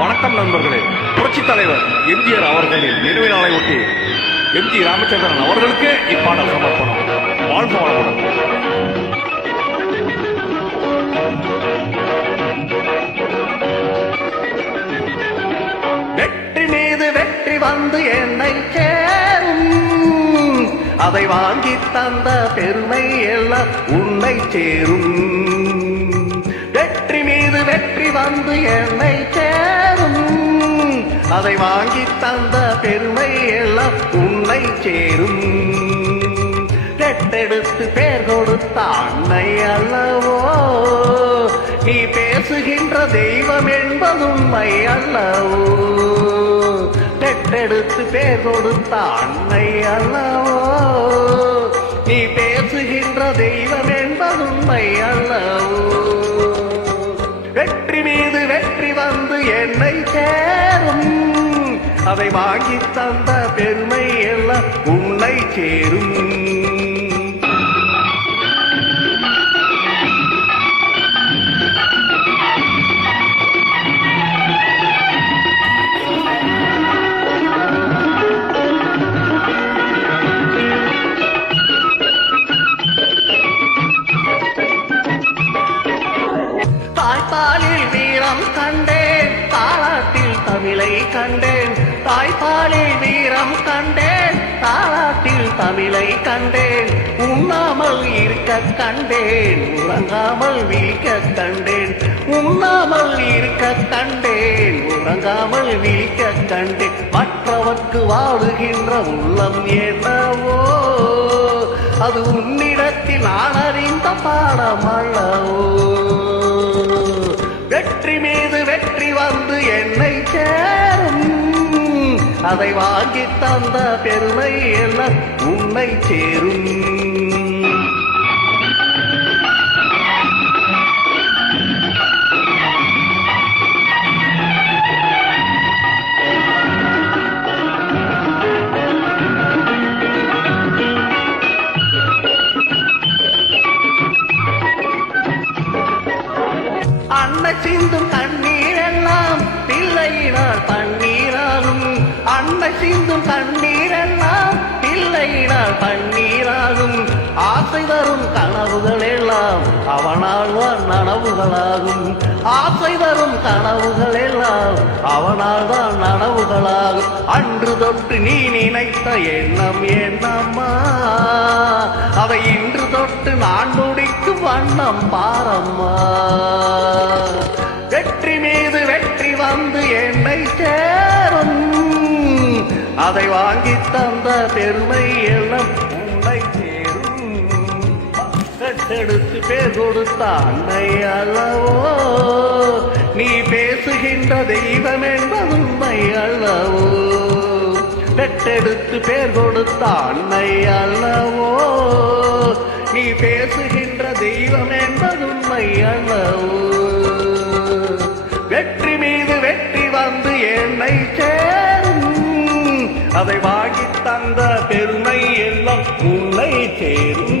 வணக்கம் நண்பர்களே. புரட்சி தலைவர் எம்ஜிஆர் அவர்களின் நினைவு நாளை ஒட்டி எம்ஜி ராமச்சந்திரன் அவர்களுக்கு இப்பாடல் சமர்ப்பணம். வாழ்க வளமுடன். வெற்றி மீது வெற்றி வந்து என்னை சேரும், அதை வாங்கி தந்த பெருமை எல்லாம் உன்னை சேரும். வெற்றி மீது வெற்றி வந்து என்னை சேரும், அதை வாங்கி தந்த பெருமை எல்லாம் உன்னை சேரும். பெற்றெடுத்து பேர் கொடுத்த அன்னை அல்லவோ, நீ பேசுகின்ற தெய்வம் என்பது உண்மை அல்லவோ. பெற்றெடுத்து பேர் கொடுத்த அன்னை அல்லவோ, நீ பேசுகின்ற தெய்வம் என்பது உண்மை அல்லவோ. வெற்றி மீது வெற்றி வந்து என்னை சேரும், அதை வாங்கி தந்த பெருமை எல்லாம் உன்னை சேரும். தாய்ப்பாலில் வீரம் கண்டேன், தாலாட்டில் தமிழை கண்டேன். தாய்ப்பாலில் வீரம் கண்டேன், தாலாட்டில் தமிழை கண்டேன். உண்ணாமல் இருக்க கண்டேன், உறங்காமல் விழிக்க கண்டேன். உண்ணாமல் இருக்க கண்டேன், உறங்காமல் விழிக்க கண்டேன். மற்றவர்க்கு வாழுகின்ற உள்ளம் என்னவோ, அது உன்னிடத்தில் நான் அறிந்த பாடம் அல்லவோ. வெற்றி மீது வெற்றி வந்து என்னை சேரும், அதை வாங்கி தந்த பெருமை எல்லாம் உன்னை சேரும். அன்னை சிந்தும் கண்ணீர் எல்லாம் பிள்ளையினால் பன்னீராகும். அன்னை சிந்தும் கண்ணீர் எல்லாம் பிள்ளையினால் பன்னீராகும். ஆசை தரும் கனவுகள் எல்லாம் அவனால் தான் நனவுகளாகும். ஆசை தரும் கனவுகள் எல்லாம் அவனால் தான் நனவுகளாகும். அன்று தொட்டு நீ நினைத்த எண்ணம் என்னம்மா, அதை இன்று தொட்டு நான் முடிக்கும் வண்ணம் பாரம்மா. வெற்றி மீது வெற்றி வந்து என்னை சேரும், அதை வாங்கி தந்த பெருமை எல்லாம் உன்னை சேரும். பெற்றெடுத்து பேர் கொடுத்த அன்னை அல்லவோ, நீ பேசுகின்ற தெய்வம் என்பது உண்மை அல்லவோ. பெற்றெடுத்து பேர் கொடுத்த அன்னை அல்லவோ, நீ பேசுகின்ற தெய்வம் என்பது உண்மை அல்லவோ. வெற்றி மீது வெற்றி வந்து என்னை சேரும், அதை வாங்கி தந்த பெருமை எல்லாம் உன்னை சேரும்.